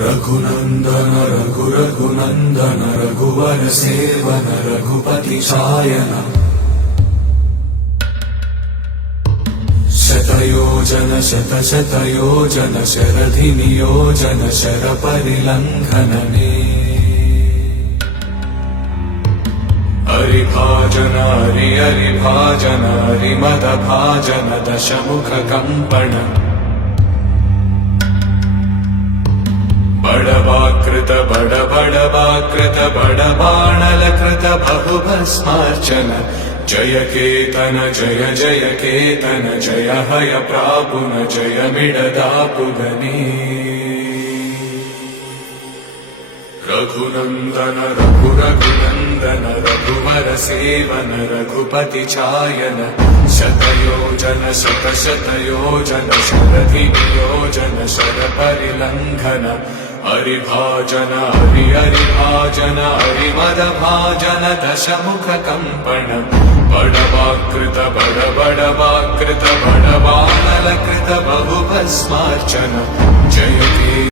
रघुनंदन रघुनंदन रघुवर seven Raghupati छायन शतयोजन शतशतयोजन शरधि नियोजन sir परिलंघनने हरिभाजन हरिभाजन हरिमद भाजन दशमुख कंपन बड़वाकृत बड़वाकृत बड़बाणलकृत बहुभस्मार्चन जय केतन जय जय केतन जय हय प्रापुन जय मिडदापुगनी रघुनंदन रघुनंदन रघुवर सेवन रघुपति छायन शतयोजन शतशतयोजन शरधि नियोजन शर परिलंघन हरिभाजन हरिभाजन हरिमद भाजन दशमुख कंपन बड़वाकृत बड़वाकृत बड़बाणलकृत बहुभस्मार्चन जय